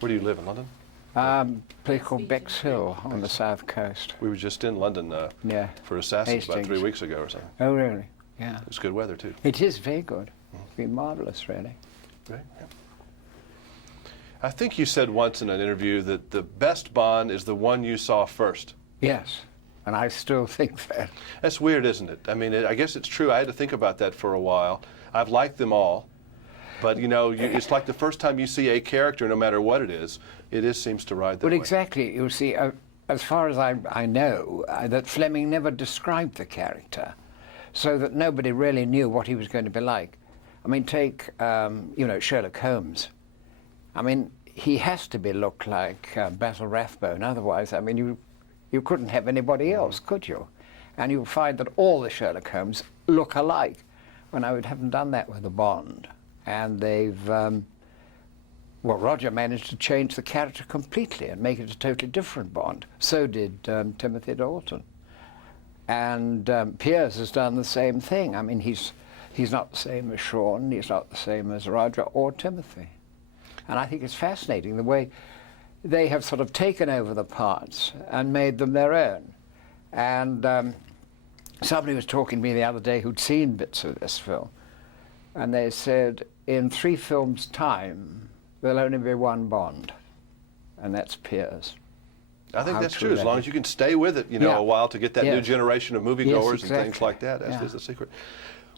Where do you live, in London? A place called Bexhill on the south coast. We were just in London yeah. for Assassins about Hastings. 3 weeks ago or something. Oh, really? Yeah. It was good weather, too. It is very good. It's been marvelous, really. Right, yeah. I think you said once in an interview that the best Bond is the one you saw first. Yes, and I still think that. That's weird, isn't it? I mean, I guess it's true. I had to think about that for a while. I've liked them all. But, you know, it's like the first time you see a character, no matter what it is seems to ride that way. Well, exactly. You see, as far as I know, that Fleming never described the character, so that nobody really knew what he was going to be like. I mean, take, you know, Sherlock Holmes. I mean, he has to look like Basil Rathbone. Otherwise, I mean, you couldn't have anybody else, could you? And you'll find that all the Sherlock Holmes look alike. When I haven't done that with a Bond. And they've, well, Roger managed to change the character completely and make it a totally different Bond. So did Timothy Dalton. And Piers has done the same thing. I mean, he's not the same as Sean, he's not the same as Roger or Timothy. And I think it's fascinating the way they have sort of taken over the parts and made them their own. And somebody was talking to me the other day who'd seen bits of this film, and they said, in 3 films' time, there'll only be one Bond, and that's Piers. I think that's true, as long as you can stay with it, you know, a while to get that new generation of moviegoers and things like that. That's the secret.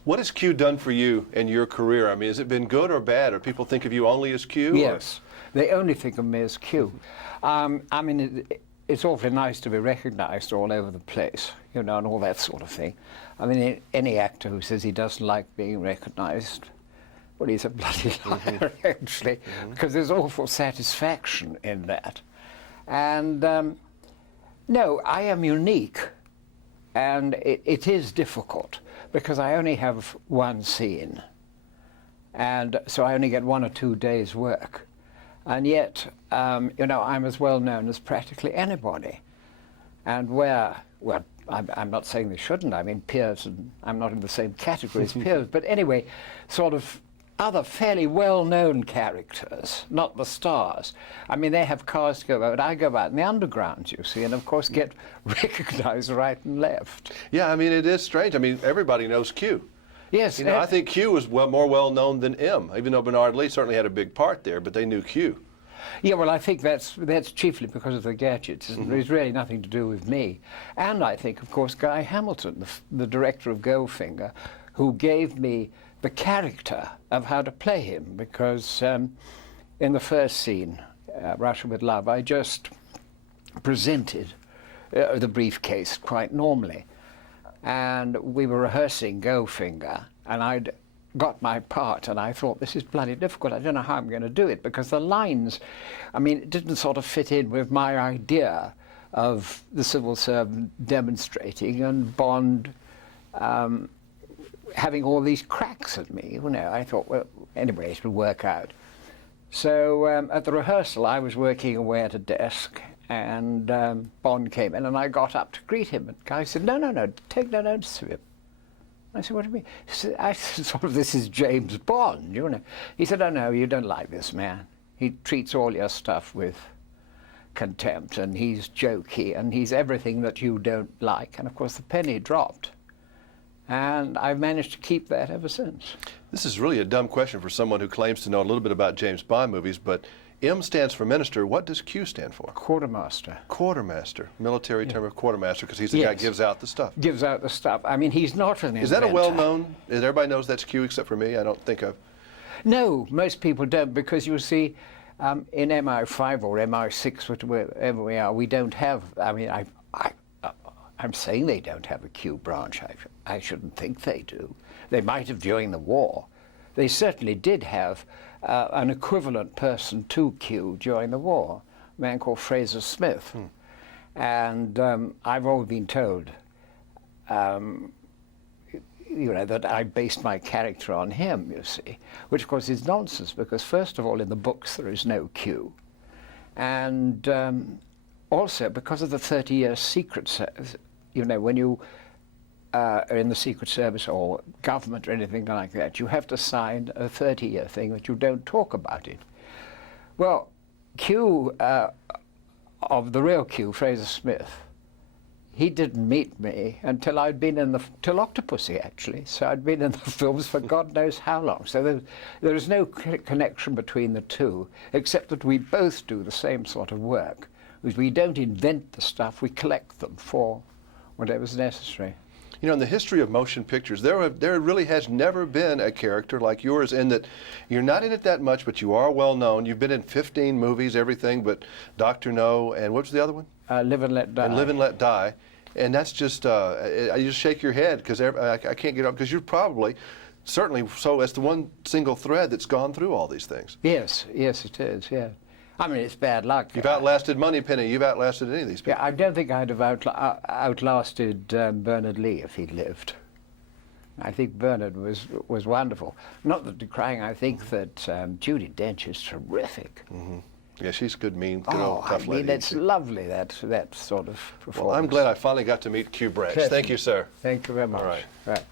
What has Q done for you in your career? I mean, has it been good or bad? Or people think of you only as Q? Yes, they only think of me as Q. I mean, it's awfully nice to be recognized all over the place, you know, and all that sort of thing. I mean, any actor who says he doesn't like being recognized, well, he's a bloody liar, actually, because there's awful satisfaction in that. And no, I am unique, and it is difficult, because I only have one scene, and so I only get 1 or 2 days' work. And yet, you know, I'm as well known as practically anybody. And well, I'm not saying they shouldn't. I mean, Piers, and I'm not in the same category as Piers, but anyway, sort of other fairly well-known characters, not the stars. I mean, they have cars to go about, but I go about in the underground, you see, and of course get recognized right and left. Yeah, I mean, it is strange. I mean, everybody knows Q. Yes. You know, I think Q was more well-known than M, even though Bernard Lee certainly had a big part there, but they knew Q. Yeah, well, I think that's chiefly because of the gadgets. There's really nothing to do with me. And I think, of course, Guy Hamilton, the director of Goldfinger, who gave me the character of how to play him, because in the first scene, Russia with Love, I just presented the briefcase quite normally. And we were rehearsing Goldfinger, and I'd got my part, and I thought, this is bloody difficult. I don't know how I'm going to do it, because the lines, I mean, it didn't sort of fit in with my idea of the civil servant demonstrating and Bond having all these cracks at me. You know, I thought, well, anyway, it would work out. So at the rehearsal, I was working away at a desk, and Bond came in, and I got up to greet him. And the guy said, no, take no notice of him. I said, what do you mean? He said, I said, sort of, this is James Bond, you know. He said, oh, no, you don't like this man. He treats all your stuff with contempt, and he's jokey, and he's everything that you don't like. And, of course, the penny dropped. And I've managed to keep that ever since. This is really a dumb question for someone who claims to know a little bit about James Bond movies, but M stands for minister. What does Q stand for? Quartermaster. Quartermaster. Military term of quartermaster, because he's the guy who gives out the stuff. Gives out the stuff. I mean, he's not an inventor. Is that a well-known? Everybody knows that's Q except for me? I don't think I've... No, most people don't, because you see, in MI5 or MI6, wherever we are, we don't have, I mean, I'm saying they don't have a Q branch. I shouldn't think they do. They might have during the war. They certainly did have an equivalent person to Q during the war, a man called Fraser Smith. And I've always been told, you know, that I based my character on him, you see, which of course is nonsense, because first of all, in the books there is no Q. And also, because of the 30-year secret service, you know, when you are in the Secret Service or government or anything like that, you have to sign a 30-year thing that you don't talk about it. Well, Q, of the real Q, Fraser Smith, he didn't meet me until I'd been in till Octopussy, actually. So I'd been in the films for God knows how long. So there is no connection between the two, except that we both do the same sort of work. We don't invent the stuff, we collect them for whatever's necessary. You know, in the history of motion pictures, there really has never been a character like yours, in that you're not in it that much, but you are well known. You've been in 15 movies, everything but Dr. No, and what was the other one? Live and Let Die. And Live and Let Die. And that's just, I just shake your head, because I can't get up, because you're probably, certainly, so it's the one single thread that's gone through all these things. Yes, yes it is, yeah. I mean, it's bad luck. You've outlasted Moneypenny. You've outlasted any of these people. Yeah, I don't think I'd have outlasted Bernard Lee if he'd lived. I think Bernard was wonderful. Not that decrying, I think that Judi Dench is terrific. Mm-hmm. Yeah, she's good, mean, good old tough lady. I mean, it's lovely, that sort of performance. Well, I'm glad I finally got to meet Q Branch. Thank you, sir. Thank you very much. All right. Right.